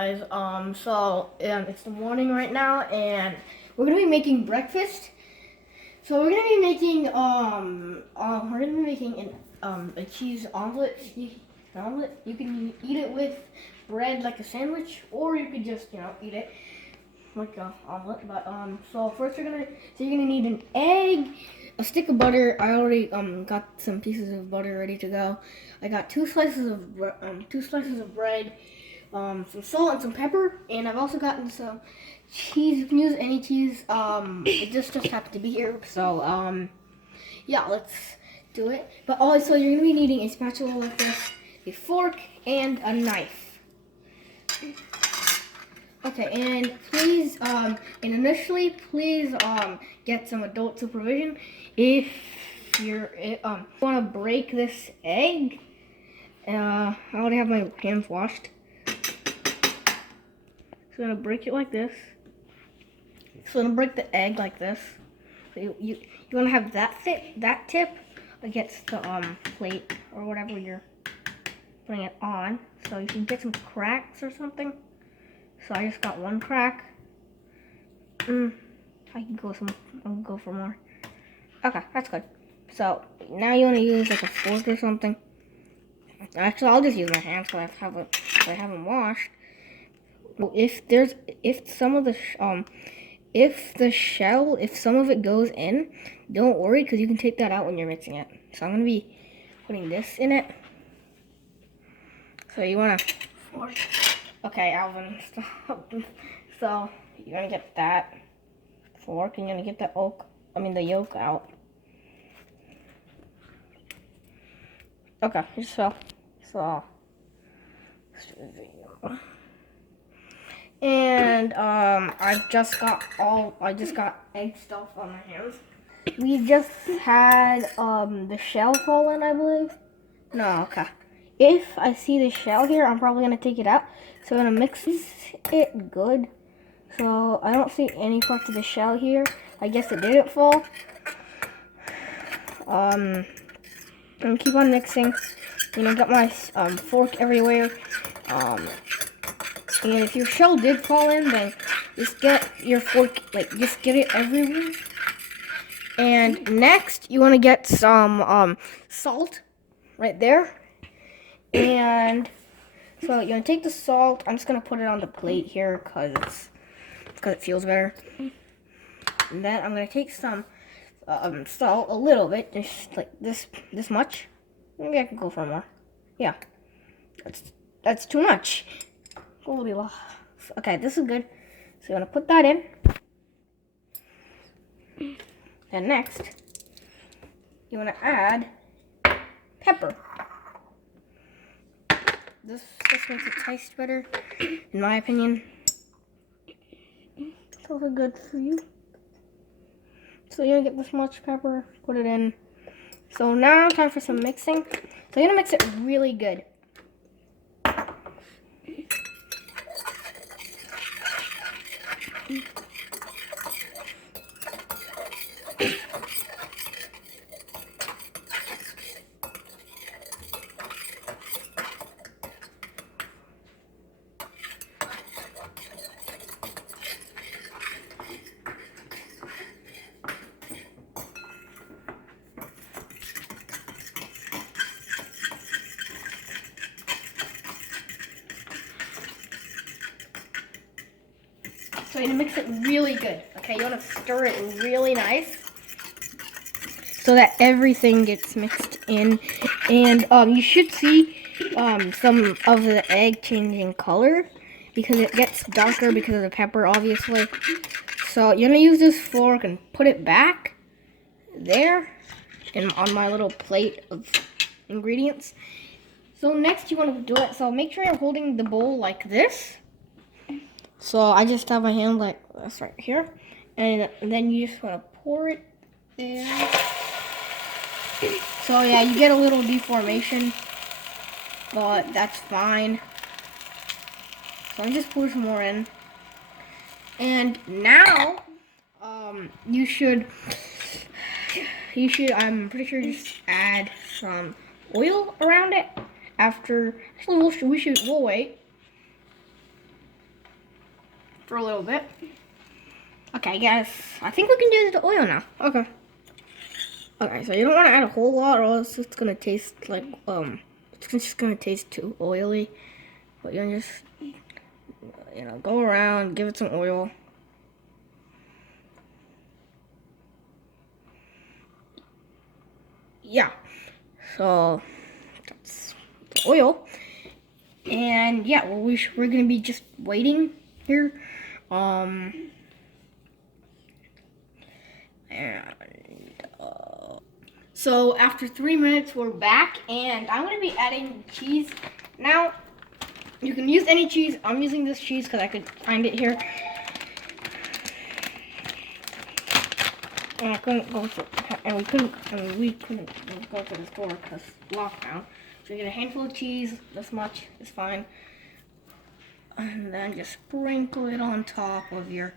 guys. It's the morning right now, and we're gonna be making breakfast. So we're gonna be making a cheese omelet. You can eat it with bread like a sandwich, or you could just eat it like a omelet. You're gonna need an egg, a stick of butter. I already got some pieces of butter ready to go. I got two slices of bread, some salt and some pepper, and I've also gotten some cheese. You can use any cheese. It just happened to be here, so yeah, let's do it. But also, you're gonna be needing a spatula like this, a fork, and a knife. Okay, and please, initially, please, get some adult supervision. If you want to break this egg, I already have my hands washed. So I'm gonna break it like this. So I'm gonna break the egg like this. So you want to have that tip against the plate or whatever you're putting it on. So you can get some cracks or something. So I just got one crack. I can go for more. Okay, that's good. So now you want to use like a fork or something. Actually, I'll just use my hands because I haven't washed. If some of the if some of it goes in, don't worry because you can take that out when you're mixing it. So I'm gonna be putting this in it. So you wanna fork. Okay, Alvin, stop. So you're gonna get that fork and you're gonna get the yolk out. Okay, and I just got egg stuff on my hands. We just had the shell fallen, I believe. No, okay. If I see the shell here, I'm probably gonna take it out. So I'm gonna mix it good. So I don't see any parts of the shell here. I guess it didn't fall. And keep on mixing. Got my fork everywhere. And if your shell did fall in, then just get your fork, just get it everywhere. And next, you want to get some salt right there. And so you're gonna take the salt. I'm just gonna put it on the plate here because it feels better. And then I'm gonna take some salt, a little bit, just like this much. Maybe I can go for more. Yeah, that's too much. Goldilocks. Okay, this is good. So you wanna put that in. Then next, you wanna add pepper. This makes it taste better, in my opinion. It's also good for you. So you're gonna get this much pepper, put it in. So now time for some mixing. So you're gonna mix it really good. So you're gonna mix it really good. Okay, you wanna stir it really nice so that everything gets mixed in. And you should see some of the egg changing color because it gets darker because of the pepper, obviously. So you're gonna use this fork and put it back there and on my little plate of ingredients. So next you want to do it. So make sure you're holding the bowl like this. So I just have my hand like this right here, and then you just want to pour it there. So yeah, you get a little deformation, but that's fine. So I just pour some more in, and now you should I'm pretty sure just add some oil around it. We'll wait. for a little bit. Okay, guys, I think we can do the oil now. Okay. Okay, so you don't want to add a whole lot, or else it's gonna taste like it's just gonna taste too oily. But you just go around, give it some oil. Yeah. So that's the oil, and yeah, well, we're gonna be just waiting here. So after 3 minutes, we're back, and I'm gonna be adding cheese now. You can use any cheese. I'm using this cheese because I could find it here. And I couldn't go to, and we couldn't go to the store because lockdown. So you get a handful of cheese. This much is fine. And then just sprinkle it on top of your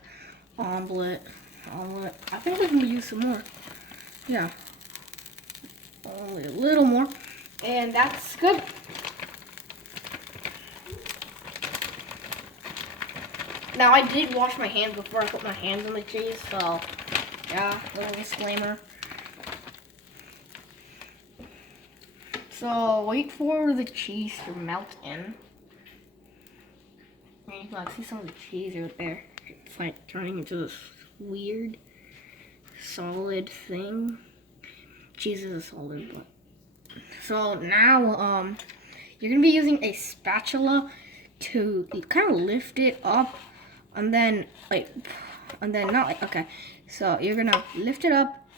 omelet. I think we can use some more. Yeah. Only a little more. And that's good. Now, I did wash my hands before I put my hands on the cheese, so yeah, little disclaimer. So wait for the cheese to melt in. And you can see some of the cheese right there. It's like turning into this weird solid thing. Cheese is a solid, but so now you're gonna be using a spatula to kind of lift it up, and then not like, okay. So you're gonna lift it up,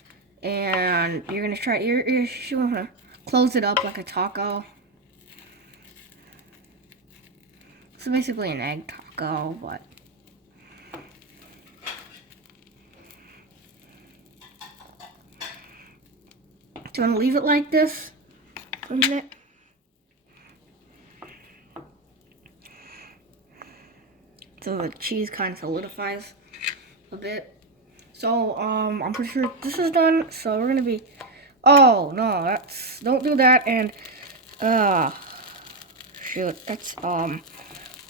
and you're gonna try. You're gonna close it up like a taco. So basically an egg taco, but do you want to leave it like this for a minute? So the cheese kind of solidifies a bit. So I'm pretty sure this is done. So we're gonna be. Oh no, don't do that. And shoot, that's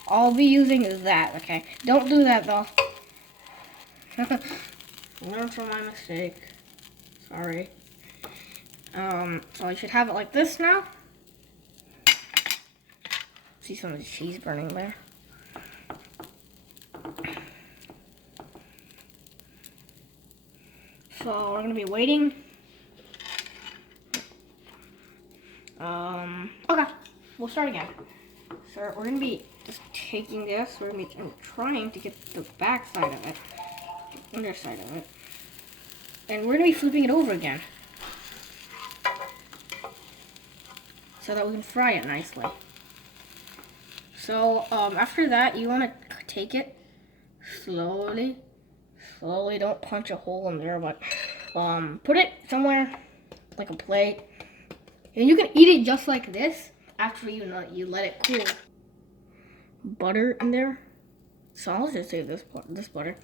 I'll be using that. Okay, don't do that though. Learn from my mistake. Sorry. So I should have it like this now. See some of the cheese burning there. So we're gonna be waiting. Okay, we'll start again. So we're gonna be just taking this. We're gonna be trying to get the back side of it, the underside of it, and we're gonna be flipping it over again, so that we can fry it nicely. So after that, you want to take it slowly. Don't punch a hole in there, but put it somewhere like a plate, and you can eat it just like this after you let it cool. Butter in there. So I'll just say this piece of butter.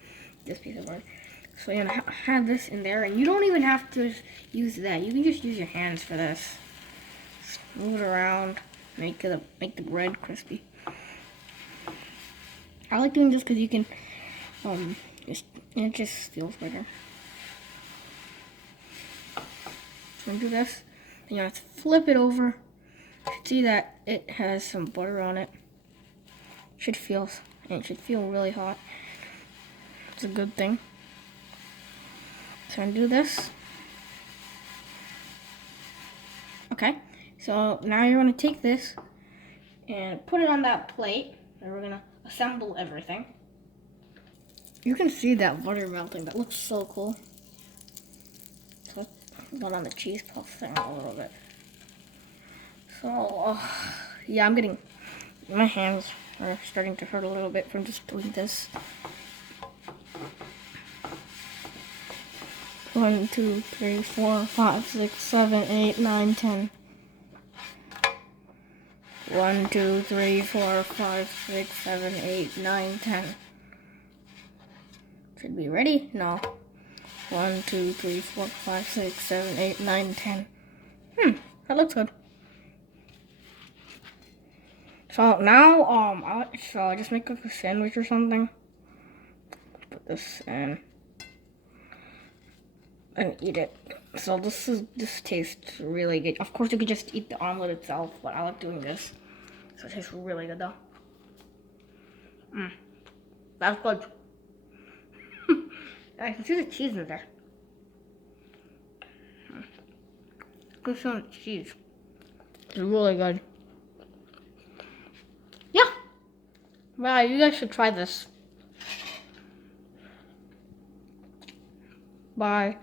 So you're gonna have this in there, and you don't even have to use that. You can just use your hands for this. Just move it around, make the bread crispy. I like doing this because you can it just feels better. So do this, and you have to flip it over. You can see that it has some butter on it. It should feel really hot. It's a good thing. So I'm gonna do this. Okay, so now you're gonna take this and put it on that plate, and we're gonna assemble everything. You can see that butter melting. That looks so cool. So let's put on the cheese puff thing a little bit. So yeah, my hands are starting to hurt a little bit from just doing this. 1, 2, 3, 4, 5, 6, 7, 8, 9, 10. 1, 2, 3, 4, 5, 6, 7, 8, 9, 10. Should be ready? No. 1, 2, 3, 4, 5, 6, 7, 8, 9, 10. That looks good. So now, so I just make a sandwich or something. put this in and eat it. So this tastes really good. Of course, you could just eat the omelet itself, but I like doing this. So it tastes really good though. That's good. I can see the cheese in there. Good so much cheese. It's really good. Yeah. Wow, you guys should try this. Bye.